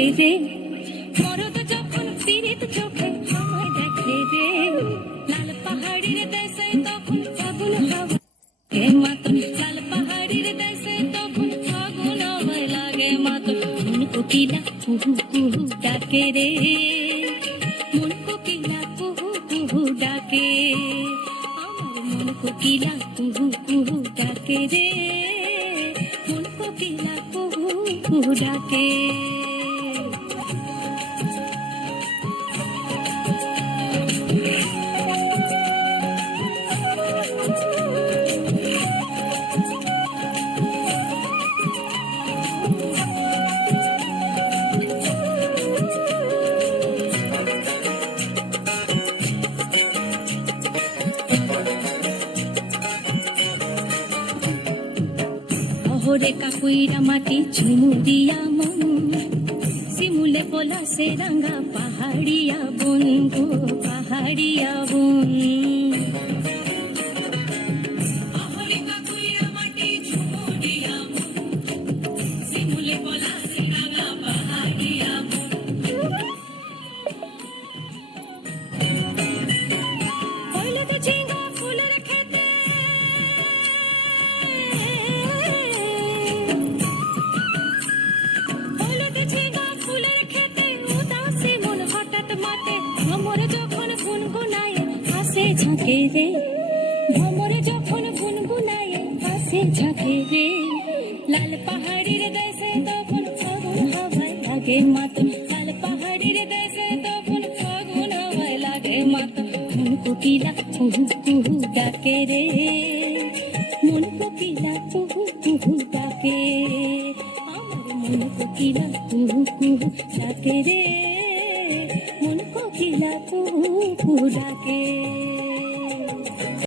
ঝাঁকে রে, মরদ যখন পীড়িত চোখে আমায় দেখে রে, লাল পাহাড়ির দেশে তখন ফাগুন হাওয়া হে মাতন, লাল পাহাড়ির দেশে তখন ফাগুন হাওয়ায় লাগে মাতন। মন কোকিলা কুহু কুহু ডাকে রে, মন কোকিলা কুহু কুহু ডাকে, আমার মন কোকিলা কুহু কুহু ডাকে রে, মন কোকিলা কুহু কুহু ডাকে। শহরে কাকুইরা মাটি ঝুমুরিয়া মন, শিমুলে পলাশে রাঙা পাহাড়িয়া বন গো পাহাড়িয়া বন। শহরে কাকুইরা মাটি ঝুমুরিয়া মন, শিমুলে পলাশে রাঙা পাহাড়িয়া বন। হইলে তো ঝিঙ্গা ফুলের খেতে, ভ্রমরে যখন গুনগুনায় আসে ঝাঁকে রে, ভ্রমরে যখন গুনগুনায় আসে ঝাঁকে রে, লাল পাহাড়ির দেশে তখন ফাগুন হাওয়ায় লাগে মাতন, লাল পাহাড়ির দেশে তখন ফাগুন হাওয়ায় লাগে মাতন। মন কোকিলা কুহু কুহু ডাকে রে, মন কোকিলা কুহু কুহু ডাকে, আমার মন কোকিলা কুহু কুহু ডাকে রে, মন কোকিলা কুহু কুহু ডাকে।